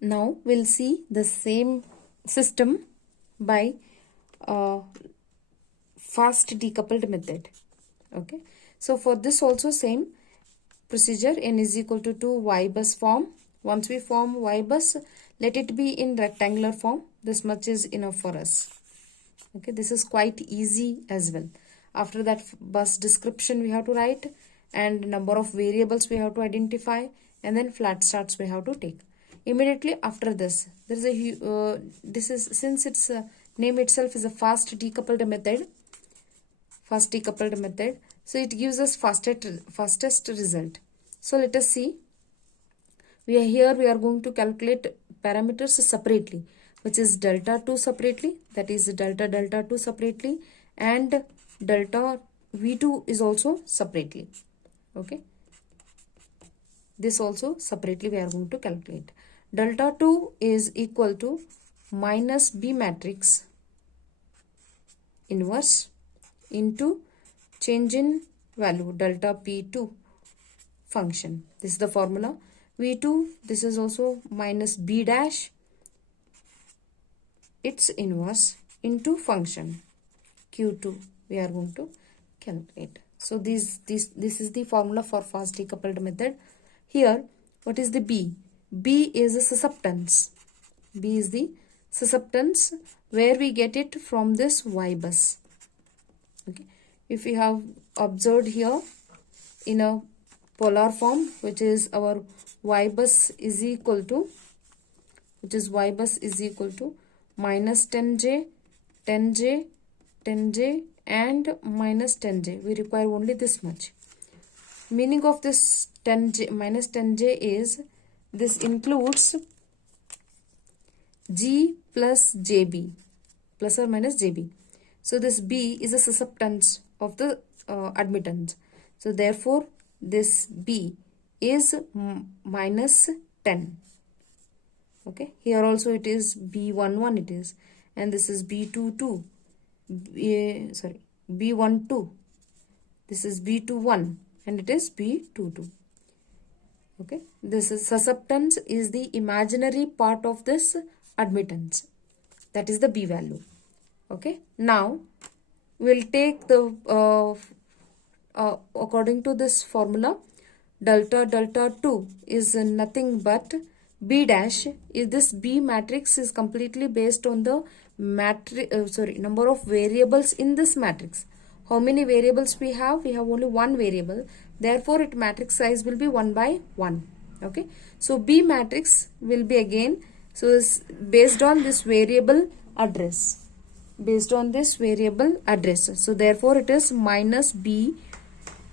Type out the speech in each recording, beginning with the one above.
Now we'll see the same system by fast decoupled method. Okay, so for this also same procedure, n is equal to 2 y bus form. Once we form y bus, let it be in rectangular form. This much is enough for us. Okay, this is quite easy as well. After that, bus description we have to write, and number of variables we have to identify, and then flat starts we have to take. Immediately after this, there is a this is, since its name itself is a fast decoupled method, so it gives us fastest result. So let us see. We are going to calculate parameters separately, which is delta 2 separately, that is delta 2 separately, and delta v2 is also separately. Okay, this also separately we are going to calculate. Delta 2 is equal to minus B matrix inverse into change in value delta P2 function. This is the formula. V2, this is also minus B dash, its inverse into function Q2 we are going to calculate. So this is the formula for fast decoupled method. Here, what is the B? B is a susceptance. B is the susceptance where we get it from this Y bus. Okay, if we have observed here in a polar form, which is our Y bus is equal to, minus 10j, 10j, 10j and minus 10j. We require only this much. Meaning of this 10j minus 10j is this includes G plus JB, plus or minus JB. So this B is a susceptance of the admittance. So therefore this B is minus 10. Okay, here also it is B11 it is, and this is B22, B12, this is B21 and it is B22. Okay, this is susceptance is the imaginary part of this admittance, that is the B value. Okay, now we'll take the according to this formula, delta 2 is nothing but B dash. Is this B matrix is completely based on the number of variables in this matrix. How many variables we have? We have only one variable. Therefore, its matrix size will be 1 by 1. Okay. So, B matrix will be again, so is based on this variable address. So, therefore, it is minus B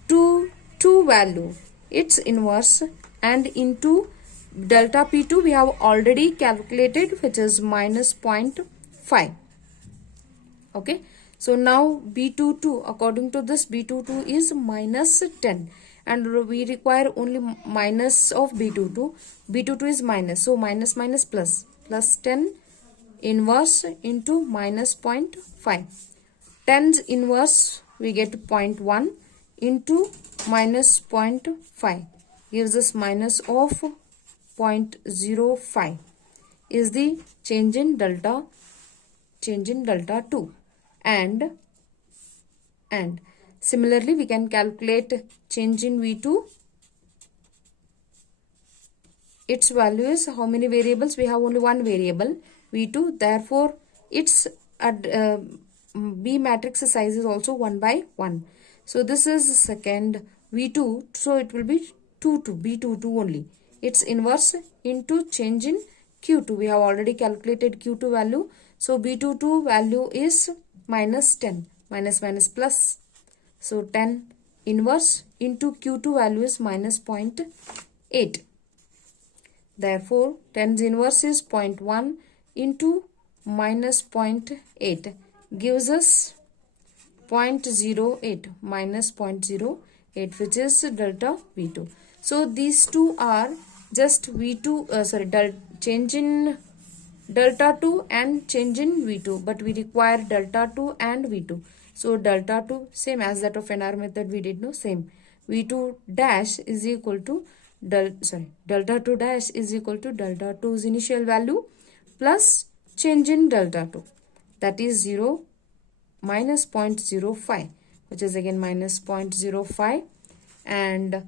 to 2 value, its inverse, and into delta P2 we have already calculated, which is minus 0.5. Okay, so now B22, according to this, B22 is minus 10 and we require only minus of B22. B22 is minus, so minus plus 10 inverse into minus 0.5. 10's inverse we get 0.1 into minus 0.5 gives us minus of 0.05 is the change in delta 2, and similarly we can calculate change in V2. Its value is, how many variables? We have only one variable V2, therefore its B matrix size is also 1 by 1. So this is second V2, so it will be B22 only. Its inverse into change in Q2. We have already calculated Q2 value. So B22 value is minus 10. Minus plus. So 10 inverse into Q2 value is minus 0.8. Therefore 10's inverse is 0.1 into minus 0.8 gives us 0.08 minus 0.08, which is delta V2. So these two are just change in delta 2 and change in V2, but we require delta 2 and V2. So delta 2 same as that of NR method we did, no, same. V2 dash is equal to delta 2 dash is equal to delta 2's initial value plus change in delta 2, that is 0 minus 0.05, which is again minus 0.05, and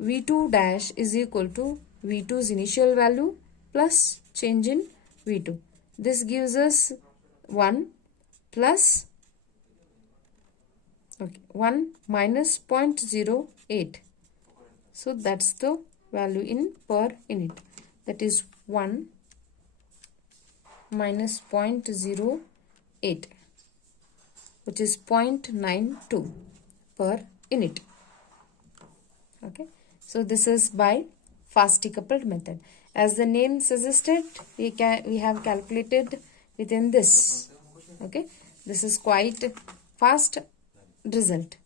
V2 dash is equal to V2's initial value plus change in V2. This gives us 1 plus 1 minus 0.08. So that's the value in per unit, that is 1 minus 0.08, which is 0.92 per unit. Okay, so this is by fast decoupled method. As the name suggested, we have calculated within this. Okay, this is quite fast result.